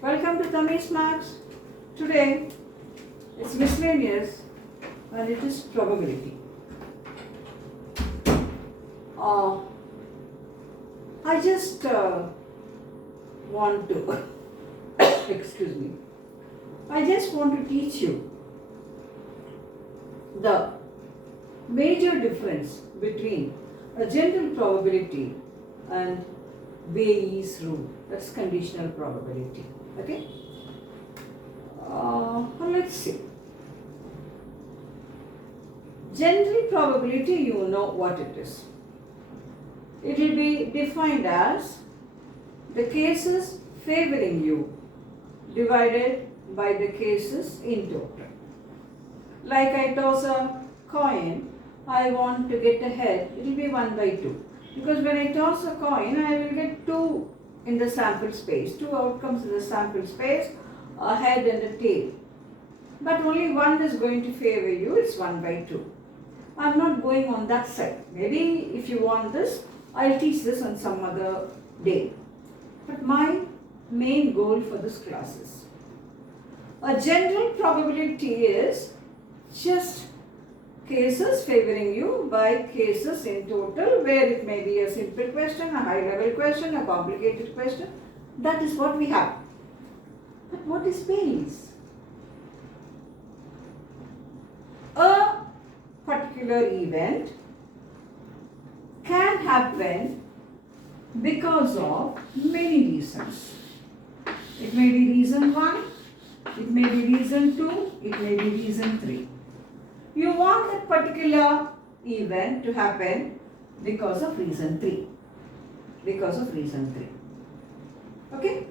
Welcome to Tammy's Maths. Today it's miscellaneous and it is probability. I just want to, excuse me, I just want to teach you the major difference between a general probability and JEE's rule. That's conditional probability. Okay? Let's see. General probability, you know what it is. It will be defined as the cases favoring you divided by the cases in total. Like I toss a coin, I want to get a head, it will be 1 by 2. Because when I toss a coin, I will get 2 in the sample space, 2 outcomes in the sample space, a head and a tail. But only one is going to favor you, it's 1 by 2. I'm not going on that side. Maybe if you want this, I'll teach this on some other day. But my main goal for this class is, a general probability is just cases favoring you by cases in total, where it may be a simple question, a high level question, a complicated question. That is what we have. But what is base? A particular event can happen because of many reasons. It may be reason 1, it may be reason 2, it may be reason 3. You want that particular event to happen because of reason 3. Because of reason 3. Okay?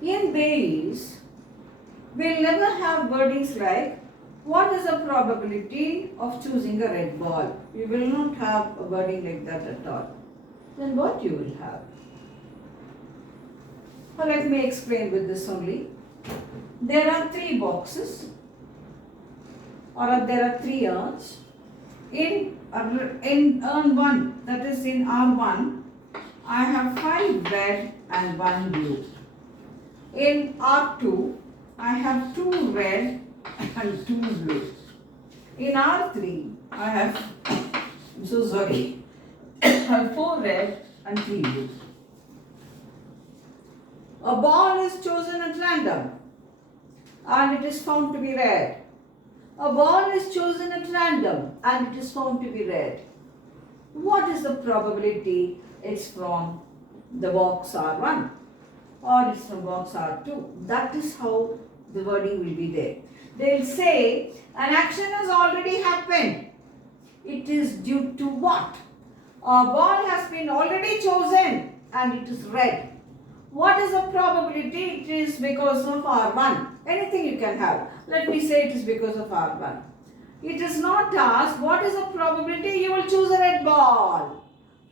In Bayes, we'll never have wordings like, what is the probability of choosing a red ball? You will not have a wording like that at all. Then what you will have? Well, let me explain with this only. There are 3 boxes, or there are 3 urns. In urn 1, that is in R1, I have 5 red and 1 blue. In R2, I have 2 red and 2 blue. In R3, I have, I'm so sorry, I have 4 red and 3 blue. A ball is chosen at random and it is found to be red. A ball is chosen at random and it is found to be red. What is the probability it's from the box R1 or it's from box R2? That is how the wording will be there. They'll say an action has already happened. It is due to what? A ball has been already chosen and it is red. What is the probability? It is because of R1. Anything you can have. Let me say it is because of R1. It is not asked what is the probability you will choose a red ball.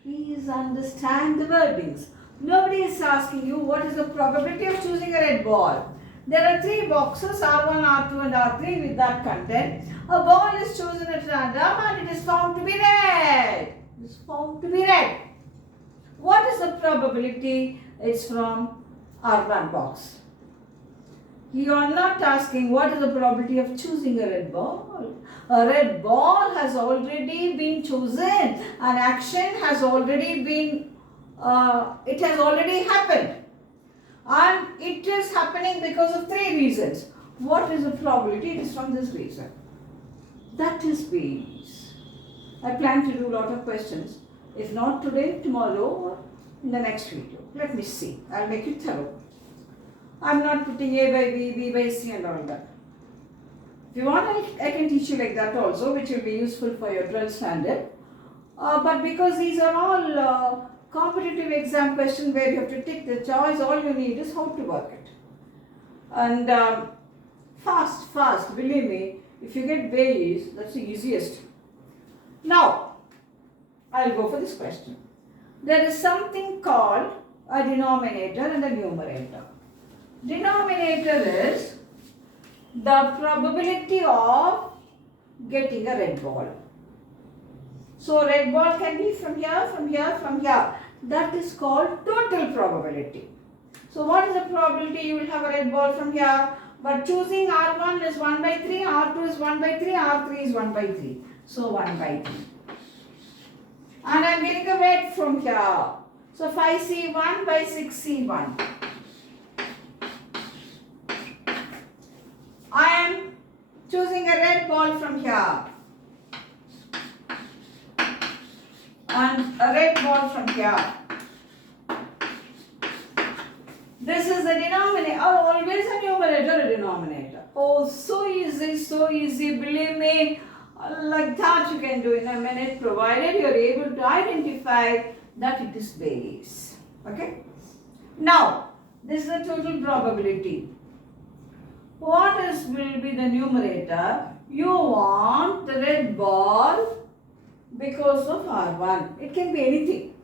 Please understand the wordings. Nobody is asking you what is the probability of choosing a red ball. There are 3 boxes, R1, R2 and R3 with that content. A ball is chosen at random and it is found to be red. It is found to be red. What is the probability? It's from R1 box. You are not asking what is the probability of choosing a red ball. A red ball has already been chosen. An action has already been, it has already happened. And it is happening because of 3 reasons. What is the probability? It is from this reason. That is Bayes. I plan to do a lot of questions. If not today, tomorrow, or in the next video. Let me see. I'll make it thorough. I'm not putting A by B, B by C and all that. If you want, I can teach you like that also, which will be useful for your 12th standard. But because these are all competitive exam questions where you have to take the choice, all you need is how to work it. And fast, believe me, if you get Bayes, that's the easiest. Now, I'll go for this question. There is something called a denominator and a numerator. Denominator is the probability of getting a red ball. So red ball can be from here, from here, from here. That is called total probability. So what is the probability you will have a red ball from here? But choosing R1 is 1 by 3, R2 is 1 by 3, R3 is 1 by 3. So 1 by 3. And I am getting a red from here. So 5C1 by 6C1. I am choosing a red ball from here. And a red ball from here. This is the denominator. Oh, always a numerator, a denominator. Oh, so easy, believe me. Like that you can do in a minute, provided you are able to identify that it is base. Okay? Now, this is the total probability. What will be the numerator? You want the red ball because of R1. It can be anything.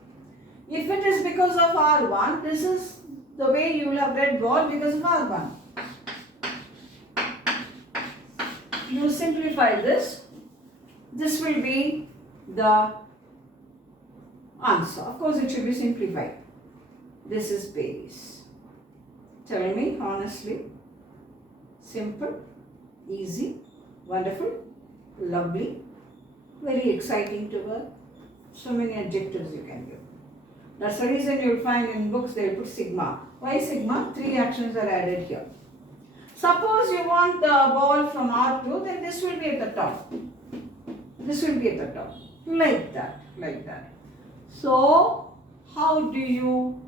If it is because of R1, this is the way you will have red ball because of R1. You simplify this. This will be the answer. Of course, it should be simplified. This is base. Tell me honestly. Simple, easy, wonderful, lovely, very exciting to work. So many adjectives you can give. That's the reason you will find in books they will put sigma. Why sigma? 3 actions are added here. Suppose you want the ball from R2, then this will be at the top. This will be at the top. Like that. So, how do you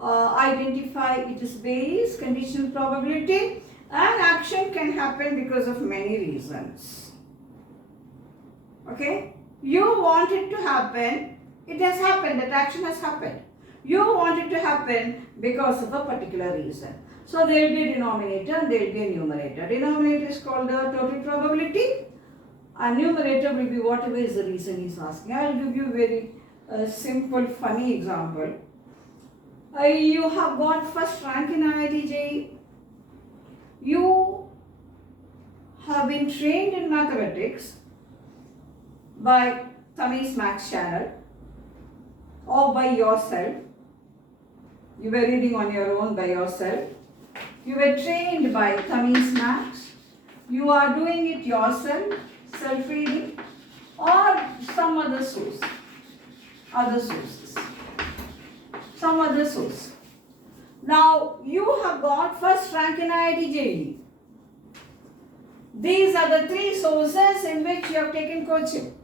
identify it is base, conditional probability? An action can happen because of many reasons. Okay? You want it to happen, it has happened, that action has happened. You want it to happen because of a particular reason. So there will be a denominator and there will be a numerator. Denominator is called the total probability. A numerator will be whatever is the reason he is asking. I will give you a very simple, funny example. You have got first rank in IIT JEE. You have been trained in mathematics by Tammy's Max channel or by yourself. You were reading on your own by yourself. You were trained by Tammy's Max. You are doing it yourself, self-reading, or some other source. Some other source. Now, you have got first rank in IIT JEE. These are the 3 sources in which you have taken coaching.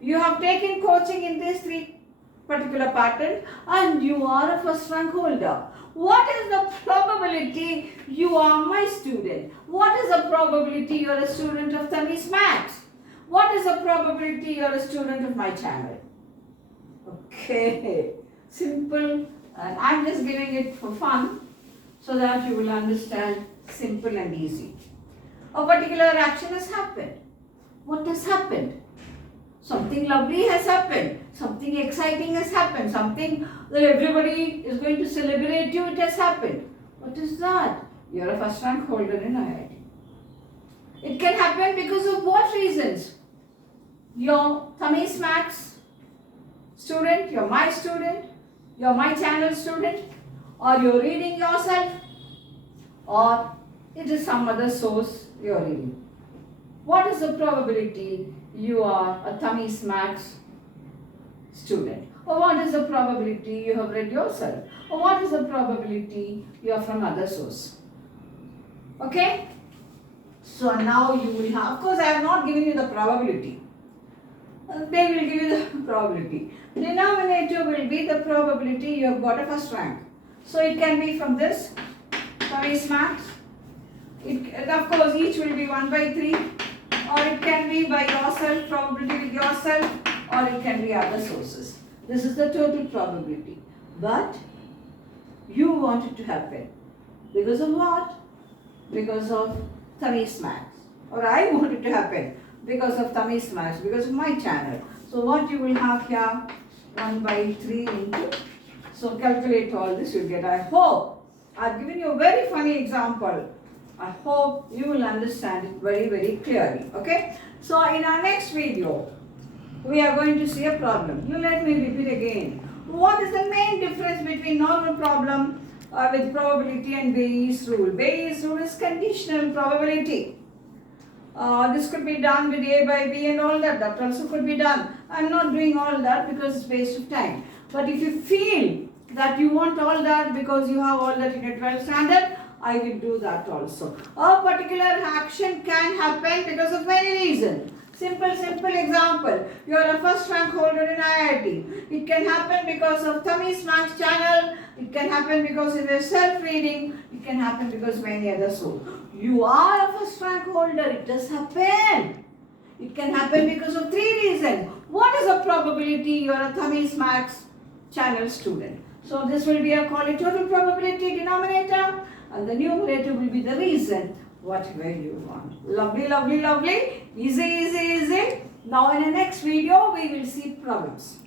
You have taken coaching in these 3 particular pattern and you are a first rank holder. What is the probability you are my student? What is the probability you are a student of Tammy's Max? What is the probability you are a student of my channel? Okay, simple, and I am just giving it for fun so that you will understand, simple and easy. A particular action has happened. What has happened? Something lovely has happened. Something exciting has happened. Something that everybody is going to celebrate you, it has happened. What is that? You are a first rank holder in IIT. It can happen because of what reasons? Your Tammy's Max student, you're my student, you're my channel student, or you're reading yourself, or it is some other source you're reading. What is the probability you are a Tammy's Max student? Or what is the probability you have read yourself? Or what is the probability you are from other source? Okay? So now you will have, of course I have not given you the probability. They will give you the probability. Denominator will be the probability you have got a first rank. So it can be from this, Tammy's Max. Of course each will be 1 by 3. Or it can be by yourself, probability with yourself, or it can be other sources. This is the total probability. But you want it to happen. Because of what? Because of Tammy's Max. Or I want it to happen because of Tammy's Max, because of my channel. So what you will have here, 1 by 3 into, so calculate all this, you get. I hope I have given you a very funny example. I hope you will understand it very, very clearly. Okay? So in our next video, we are going to see a problem. You let me repeat again. What is the main difference between normal problem with probability and Bayes rule. Bayes rule is conditional probability. This could be done with A by B and all that. That also could be done. I'm not doing all that because it's waste of time. But if you feel that you want all that because you have all that in your 12th standard, I will do that also. A particular action can happen because of many reasons. Simple example. You are a first rank holder in IIT. It can happen because of Tammy's Max channel. It can happen because of your self-reading. It can happen because of many others. So, you are a first rank holder. It does happen. It can happen because of 3 reasons. What is the probability you are a Tammy's Max channel student? So, this will be a call it total probability denominator, and the numerator will be the reason, whatever you want. Lovely. Easy. Now in the next video, we will see problems.